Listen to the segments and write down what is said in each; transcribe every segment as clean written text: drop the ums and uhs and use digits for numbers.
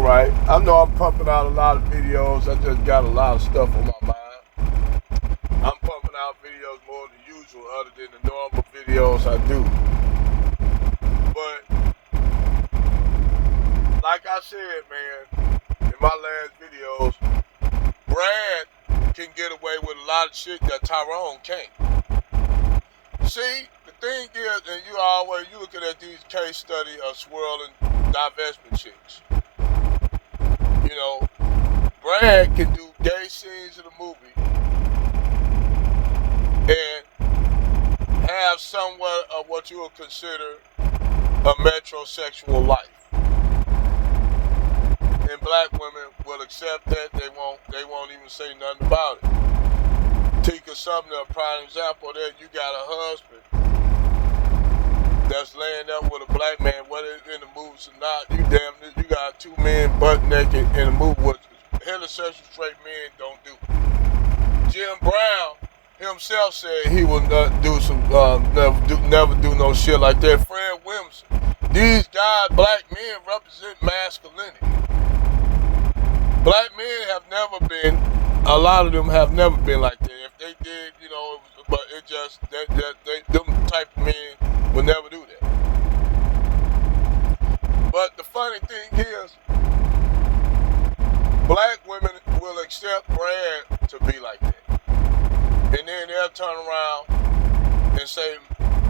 alright. I know I'm pumping out a lot of videos. I just got a lot of stuff on my mind. I'm pumping out videos more than usual other than the normal videos I do. But, like I said, man, in my last videos, Brad can get away with a lot of shit that Tyrone can't. See, the thing is, and you looking at these case study of swirling divestment chicks. You know, Brad can do gay scenes in the movie and have somewhat of what you would consider a metrosexual life. And black women will accept that. They won't even say nothing about it. Tika Sumner, a prime example of that. You got a husband that's laying up with a black man, whether it's in the movies or not. You got two men butt naked in a movie, which heterosexual straight men don't do. Jim Brown himself said he will not do never do no shit like that. Fred Williamson. These guys, black men, represent masculinity. Black men have never been. A lot of them have never been like that. If they did, but it just them type of men will never do that. But the funny thing is, black women will accept Brad to be like that. And then they'll turn around and say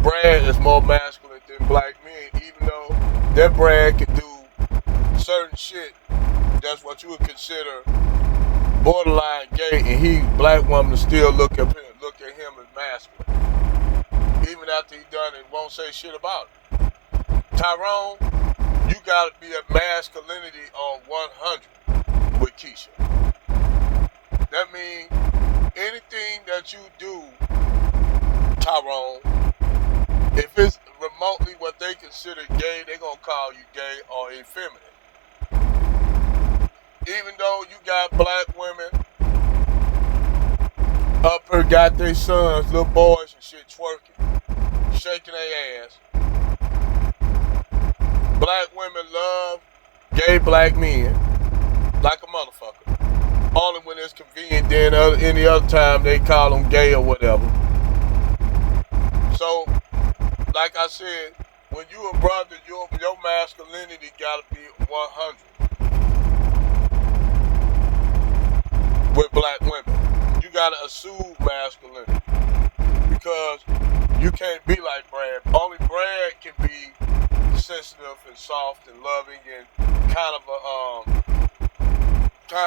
Brad is more masculine than black men, even though that Brad can do certain shit that's what you would consider borderline gay, and black women still look at him as masculine. Even after he done it, won't say shit about it. Tyrone, you gotta be a masculinity on 100 with Keisha. That means anything that you do, Tyrone, if it's remotely what they consider gay, they gonna call you gay or effeminate. Even though you got black women up here, got their sons, little boys and shit twerking, shaking their ass. Black women love gay black men like a motherfucker. Only when it's convenient, then any other time they call them gay or whatever. So, like I said, when you a brother, your masculinity gotta be 100 with black women. You gotta assume masculinity because you can't be like Brad. Only Brad can be sensitive and soft and loving and kind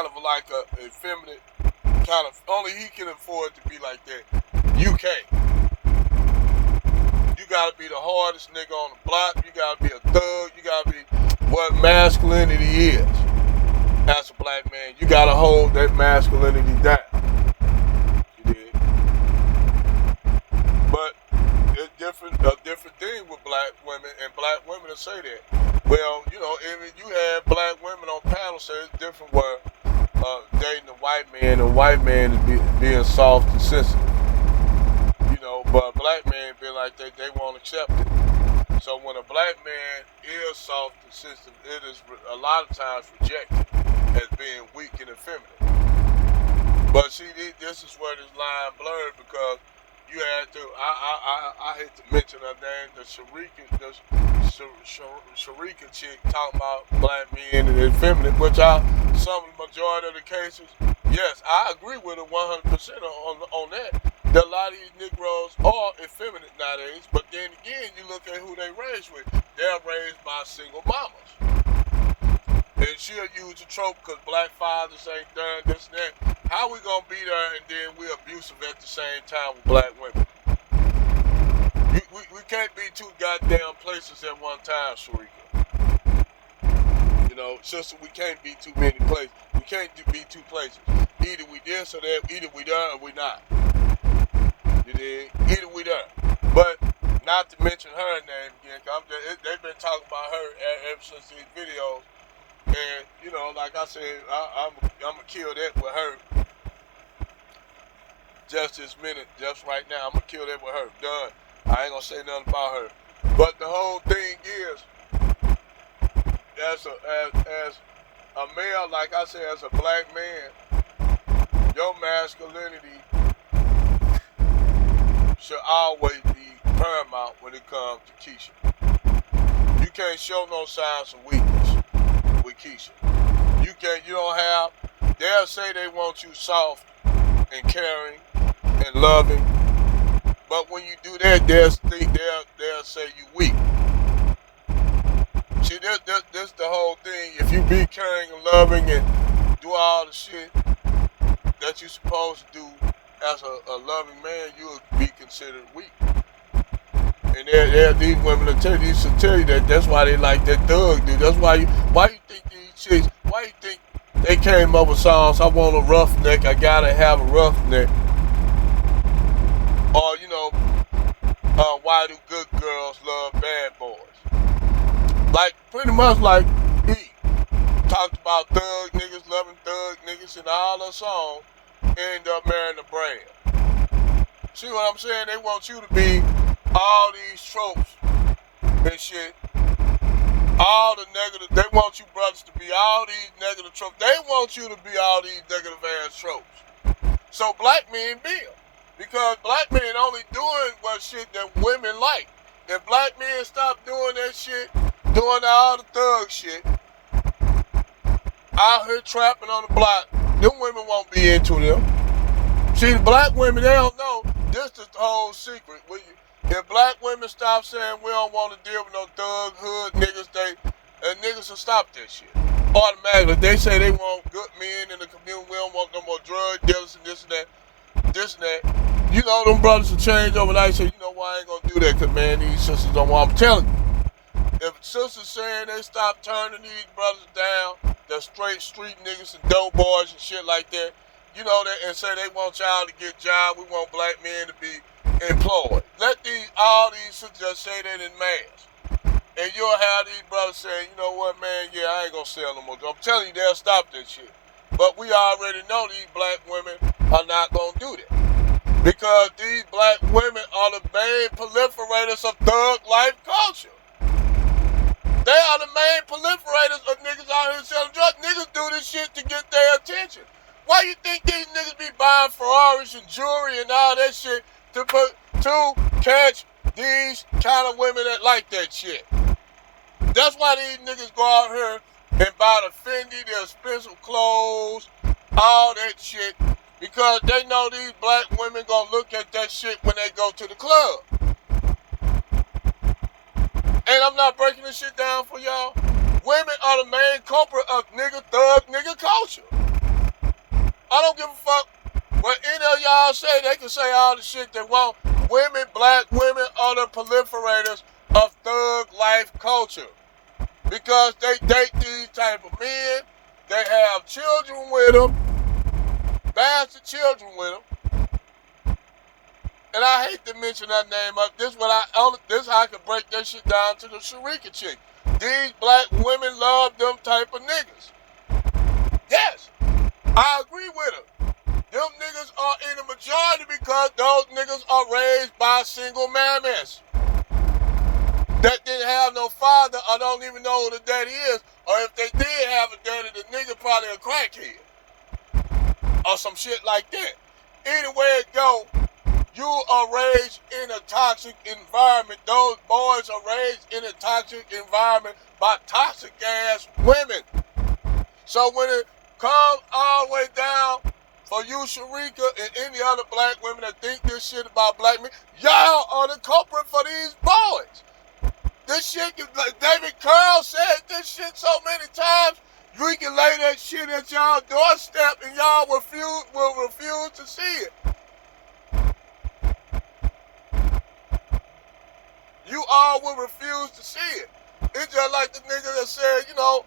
of like a effeminate kind of. Only he can afford to be like that. You can't. You gotta be the hardest nigga on the block. You gotta be a thug. You gotta be what masculinity is. As a black man, you gotta hold that masculinity down. You did. But it's a different thing with black women, and black women will say that. Well, even you had black women on panels say it's different where dating a white man, and white man is being soft and sensitive. But black men be like they won't accept it. So when a black man is soft and sensitive, it is a lot of times rejected as being weak and effeminate. But see, this is where this line blurred because you had to. I hate to mention her name, the Sharika chick talking about black men and effeminate, which some of the majority of the cases, yes, I agree with her 100% on that. That a lot of these Negroes are effeminate nowadays, but then again, you look at who they raised with. They're raised by single mamas. And she'll use a trope because black fathers ain't done this and that. How we gonna be there and then we abusive at the same time with black women? We can't be two goddamn places at one time, Sharika. Sister, we can't be too many places. We can't be two places. Either we this or that, either we there or we not. You dig? Either we there. But not to mention her name again, they've been talking about her ever since these videos. And, like I said, I'm going to kill that with her. Just this minute, just right now, I'm going to kill that with her. Done. I ain't going to say nothing about her. But the whole thing is, as a male, like I said, as a black man, your masculinity should always be paramount when it comes to Keisha. You can't show no signs of weakness with Keisha. You don't have, they'll say they want you soft and caring and loving, but when you do that, they'll say you weak. See, this the whole thing. If you be caring and loving and do all the shit that you're supposed to do as a loving man, you will be considered weak. And these women will tell you that that's why they like that thug dude. That's why you think these chicks, why you think they came up with songs, I want a roughneck, I gotta have a roughneck. Or, why do good girls love bad boys? Like, pretty much like E. Talked about thug niggas loving thug niggas and all the songs end up marrying the brand. See what I'm saying? They want you to be all these tropes and shit. All the negative, they want you brothers to be all these negative tropes. They want you to be all these negative ass tropes. So black men be them. Because black men only doing what shit that women like. If black men stop doing that shit, doing all the thug shit, out here trapping on the block, them women won't be into them. See, the black women, they don't know. This is the whole secret. If black women stop saying we don't want to deal with no thug hood niggas, niggas will stop that shit. Automatically, they say they want good men in the community. We don't want no more drug dealers and this and that. You know, them brothers will change overnight. Say, you know why I ain't gonna do that? Cause man, these sisters don't want. I'm telling you, if sisters saying they stop turning these brothers down, the straight street niggas and dope boys and shit like that, you know that, and say they want y'all to get jobs. We want black men to be employed. Let all these sisters just say that in mass. And you'll have these brothers saying, you know what, man, yeah, I ain't gonna sell no more. I'm telling you, they'll stop that shit. But we already know these black women are not gonna do that. Because these black women are the main proliferators of thug life culture. They are the main proliferators of niggas out here selling drugs. Niggas do this shit to get their attention. Why you think these niggas be buying Ferraris and jewelry and all that shit to catch these kind of women that like that shit? That's why these niggas go out here and buy the Fendi, the expensive clothes, all that shit, because they know these black women gonna look at that shit when they go to the club. And I'm not breaking this shit down for y'all. Women are the main culprit of nigga culture. I don't give a fuck what any of y'all say. They can say all the shit they want. Women, black women are the proliferators of thug life culture. Because they date these type of men. They have children with them. Bastard children with them. And I hate to mention that name up. This is how I can break that shit down to the Sharika chick. These black women love them type of niggas. Yes, I agree with her. Them niggas are in the majority because those niggas are raised by single mammas that didn't have no father or don't even know who the daddy is. Or if they did have a daddy, the nigga probably a crackhead. Or some shit like that. Either way it go, you are raised in a toxic environment. Those boys are raised in a toxic environment by toxic ass women. So when it comes all the way down for you, Sharika, and any other black women that think this shit about black men, y'all are the culprit for these boys. This shit, like David Carl said this shit so many times, we can lay that shit at y'all doorstep and y'all will refuse to see it. You all will refuse to see it. It's just like the nigga that said, you know,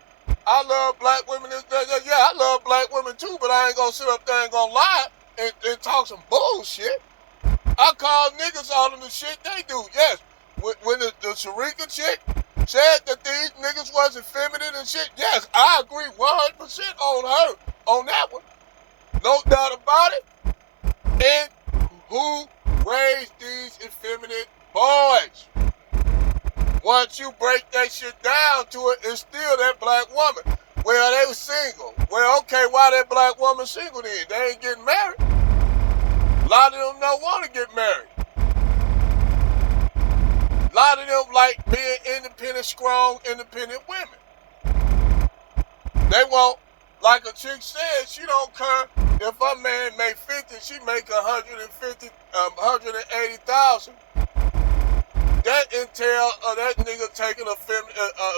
I love black women. Yeah, I love black women too, but I ain't gonna sit up there and gonna lie and talk some bullshit. I call niggas all of the shit they do. Yes, when the Sharika chick said that these niggas wasn't feminine and shit, yes, I agree 100% on her, on that one. No doubt about it. And who raised these effeminate boys? Once you break that shit down to it, it's still that black woman. Well, they was single. Well, okay, why that black woman single then? They ain't getting married. A lot of them don't want to get married. A lot of them like being independent, strong, independent women. They want, like a chick said, she don't care if her man make 50, she make 150, 180,000. That entail that nigga taking a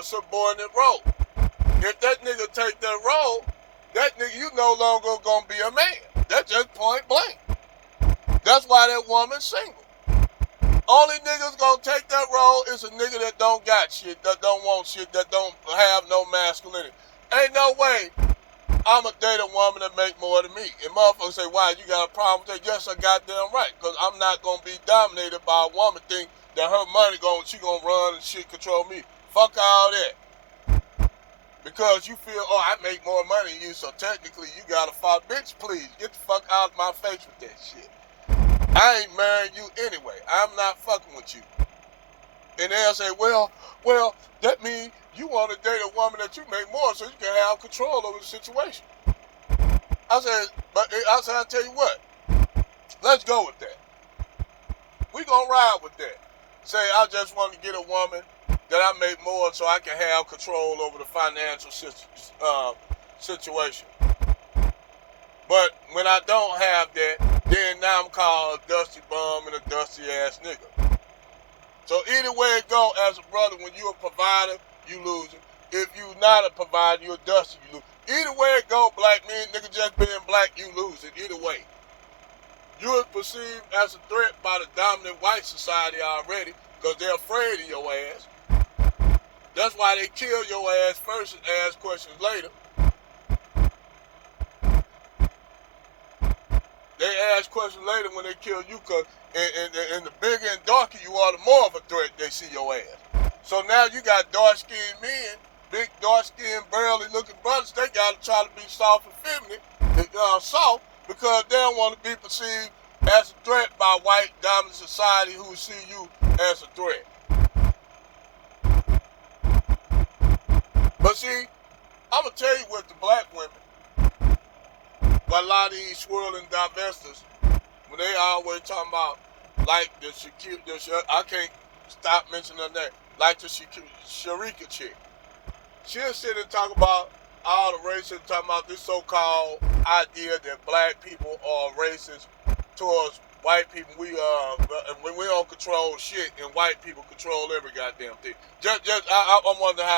subordinate role. If that nigga take that role, that nigga, you no longer gonna be a man. That's just point blank. That's why that woman's single. Only niggas gonna take that role is a nigga that don't got shit, that don't want shit, that don't have no masculinity. Ain't no way I'ma date a woman that make more than me. And motherfuckers say, why, you got a problem with that? Yes, I goddamn right. Because I'm not gonna be dominated by a woman think that her money she gonna run and shit control me. Fuck all that. Because you feel, oh, I make more money than you, so technically you gotta fuck. Bitch, please, get the fuck out of my face with that shit. I ain't marrying you anyway. I'm not fucking with you. And they'll say, well, that means you want to date a woman that you make more so you can have control over the situation. I said, I'll tell you what, let's go with that. We gonna ride with that. Say, I just want to get a woman that I make more so I can have control over the financial situation. But when I don't have that, then now I'm called a dusty bum and a dusty ass nigga. So either way it go, as a brother, when you a provider, you losing. If you not a provider, you a dusty, you lose. Either way it go, black men, nigga just being black, you losing. Either way. You are perceived as a threat by the dominant white society already because they're afraid of your ass. That's why they kill your ass first and ask questions later. They ask questions later when they kill you because and the bigger and darker you are, the more of a threat they see your ass. So now you got dark-skinned men, big dark-skinned, burly-looking brothers, they got to try to be soft and feminine, soft, because they don't want to be perceived as a threat by white dominant society who see you as a threat. But see, I'm going to tell you what the black women, but a lot of these swirling divestors, when they always talking about, like I can't stop mentioning her name, like the Sharika chick. She'll sit and talk about all the racists, talking about this so-called idea that black people are racist towards white people. When we don't control shit and white people control every goddamn thing. I'm wondering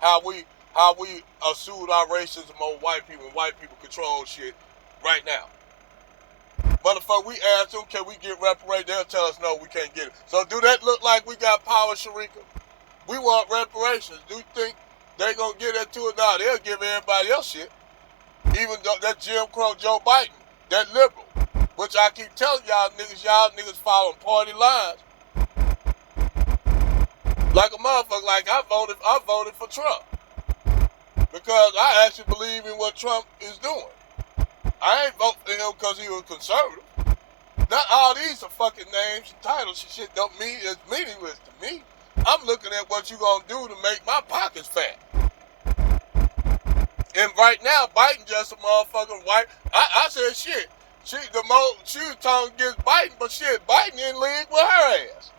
how we assume our racism over white people and white people control shit right now. Motherfucker, we ask them, can we get reparations? They'll tell us no, we can't get it. So do that look like we got power, Sharika? We want reparations. Do you think they gonna give that to us? Nah, they'll give everybody else shit. Even though that Jim Crow Joe Biden, that liberal, which I keep telling y'all niggas following party lines. Like a motherfucker, like I voted for Trump. Because I actually believe in what Trump is doing. I ain't vote for him because he was conservative. Not all these are fucking names and titles and shit don't mean it's meaningless to me. I'm looking at what you gonna do to make my pockets fat. And right now, Biden just a motherfucking white. I said shit. She was talking against Biden, but shit, Biden in league with her ass.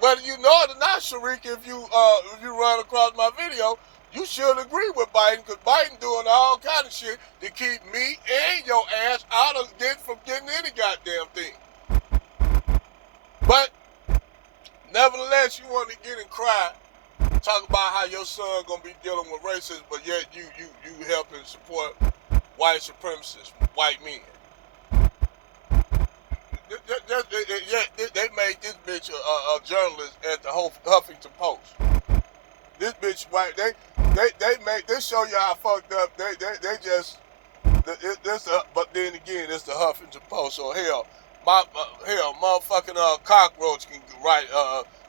Whether you know it or not, Sharika, if you run across my video, you should agree with Biden, because Biden doing all kind of shit to keep me and your ass out of from getting any goddamn thing. But nevertheless, you want to get and cry, talk about how your son gonna be dealing with racism, but yet you helping support white supremacists, white men. They made this bitch a journalist at the Huffington Post. This bitch, right? They show you how fucked up. They just but then again, it's the Huffington Post. So hell, motherfucking cockroach can write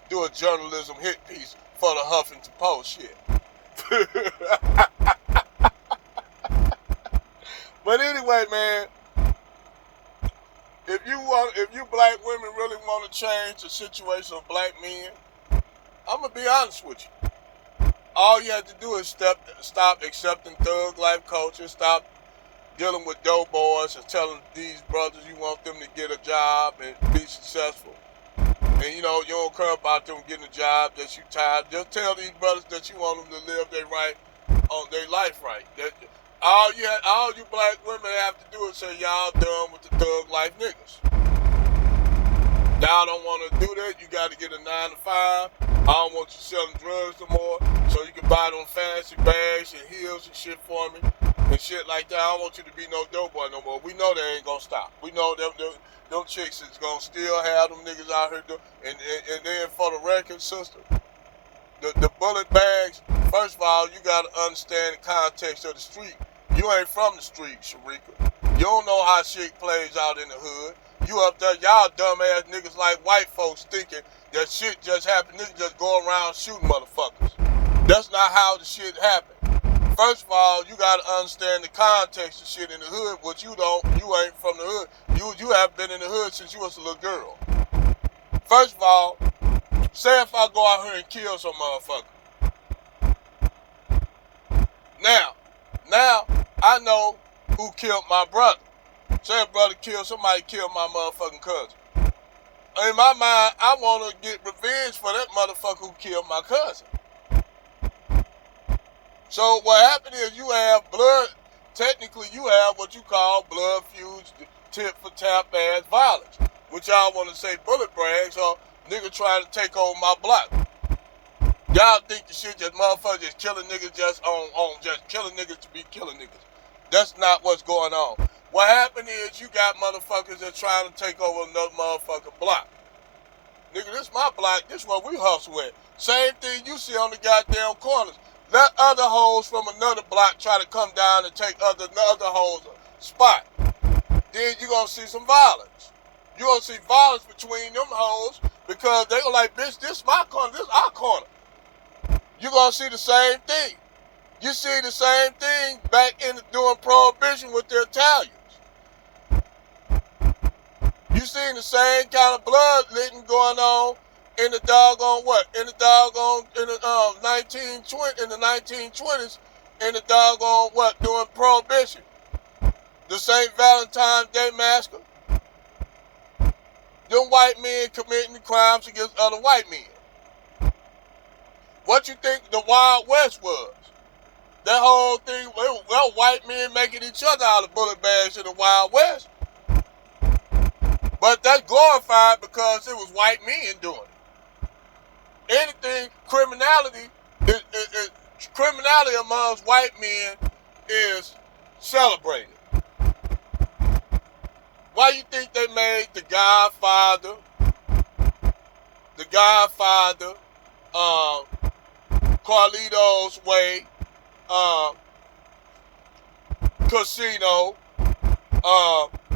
do a journalism hit piece for the Huffington Post shit. But anyway, man, if you black women really want to change the situation of black men, I'm gonna be honest with you. All you have to do is stop accepting thug life culture, stop dealing with dope boys and telling these brothers you want them to get a job and be successful. And you don't care about them getting a job that you tired. Just tell these brothers that you want them to live their right on their life right. That all you black women have to do is say y'all done with the thug life niggas. Y'all don't want to do that. You got to get a 9 to 5. I don't want you selling drugs no more, so you can buy them fancy bags and heels and shit for me and shit like that. I don't want you to be no dope boy no more. We know they ain't gonna stop. We know them chicks is gonna still have them niggas out here and then for the record, sister, the bullet bags. First of all, you gotta understand the context of the street. You ain't from the street, Sharika. You don't know how shit plays out in the hood. You up there, y'all dumbass niggas like white folks thinking that shit just happened. Niggas just go around shooting motherfuckers. That's not how the shit happened. First of all, you gotta understand the context of shit in the hood, which you ain't from the hood. You haven't been in the hood since you was a little girl. First of all, say if I go out here and kill some motherfucker. Now, I know who killed my brother. Say a brother somebody killed my motherfucking cousin. In my mind, I want to get revenge for that motherfucker who killed my cousin. So what happened is you have blood, technically you have what you call blood feuds, tit for tat ass violence, which y'all want to say bullet brags or nigga trying to take over my block. Y'all think the shit just motherfuckers just killing niggas just on just killing niggas to be killing niggas. That's not what's going on. What happened is you got motherfuckers that trying to take over another motherfucking block. Nigga, this my block. This what we hustle at. Same thing you see on the goddamn corners. Let other hoes from another block try to come down and take other hoes spot. Then you gonna see some violence. You gonna see violence between them hoes because they go like, bitch, this my corner, this our corner. You gonna see the same thing. You see the same thing back in doing prohibition with the Italians. You seen the same kind of bloodletting going on in the doggone what? In the 1920s, in the doggone what? Doing prohibition. The St. Valentine's Day massacre. Them white men committing crimes against other white men. What you think the Wild West was? That whole thing, well, white men making each other out of bullet bags in the Wild West. But that's glorified because it was white men doing it. Anything, criminality amongst white men is celebrated. Why you think they made The Godfather, Carlito's Way, Casino,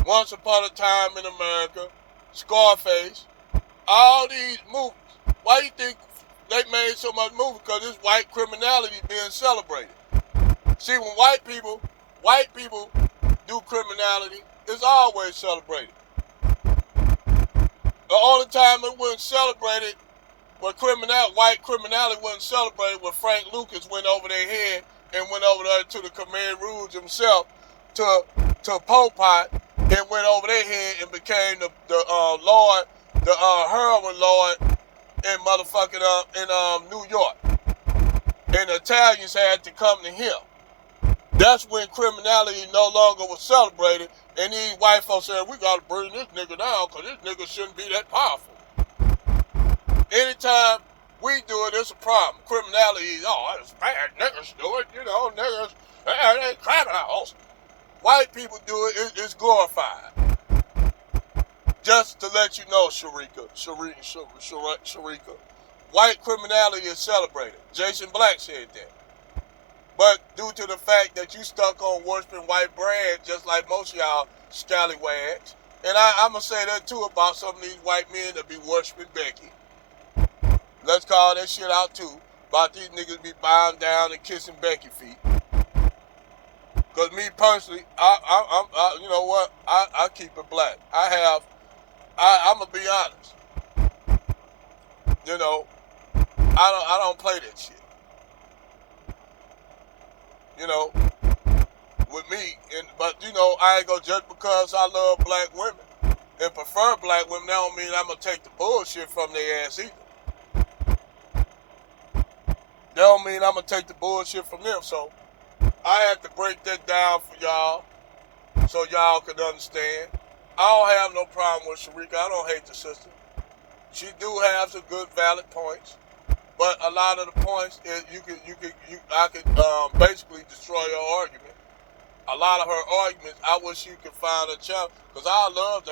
Once Upon a Time in America, Scarface, all these movies. Why you think they made so much movie? Because this white criminality being celebrated. See, when white people do criminality, it's always celebrated. The only time it wasn't celebrated, when white criminality wasn't celebrated, when Frank Lucas went over their head and went over there to the Khmer Rouge himself, to Pol Pot, and went over their head and became the Lord, the heroin Lord in motherfucking in New York. And the Italians had to come to him. That's when criminality no longer was celebrated, and these white folks said, we gotta bring this nigga down because this nigga shouldn't be that powerful. Anytime we do it, it's a problem. Criminality is, it's bad, niggas do it, niggas, they criminals. White people do it, it's glorified. Just to let you know, Sharika, white criminality is celebrated. Jason Black said that. But due to the fact that you stuck on worshiping white bread, just like most of y'all scallywags, and I'm going to say that too about some of these white men that be worshiping Becky. Let's call that shit out too, about these niggas be bowing down and kissing Becky feet. Because me personally, I you know what, I keep it black. I'm going to be honest. I don't play that shit. you know, with me. But I ain't gonna just because I love black women and prefer black women, that don't mean I'm gonna take the bullshit from their ass either. That don't mean I'm gonna take the bullshit from them. So I had to break that down for y'all so y'all could understand. I don't have no problem with Sharika. I don't hate the sister. She do have some good valid points, but a lot of the points is I could basically destroy her argument. A lot of her arguments, I wish you could find a channel, because I love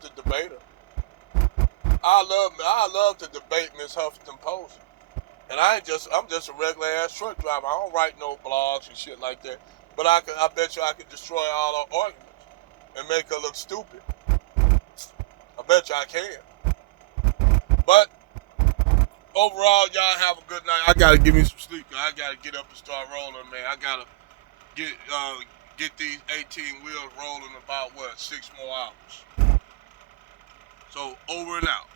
to debate her. I love to debate Miss Huffington Post. And I'm just a regular ass truck driver. I don't write no blogs and shit like that. But I bet you I could destroy all her arguments and make her look stupid. I bet you I can. But overall, y'all have a good night. I gotta give me some sleep. I gotta get up and start rolling, man. I gotta get these 18 wheels rolling about 6 more hours. So over and out.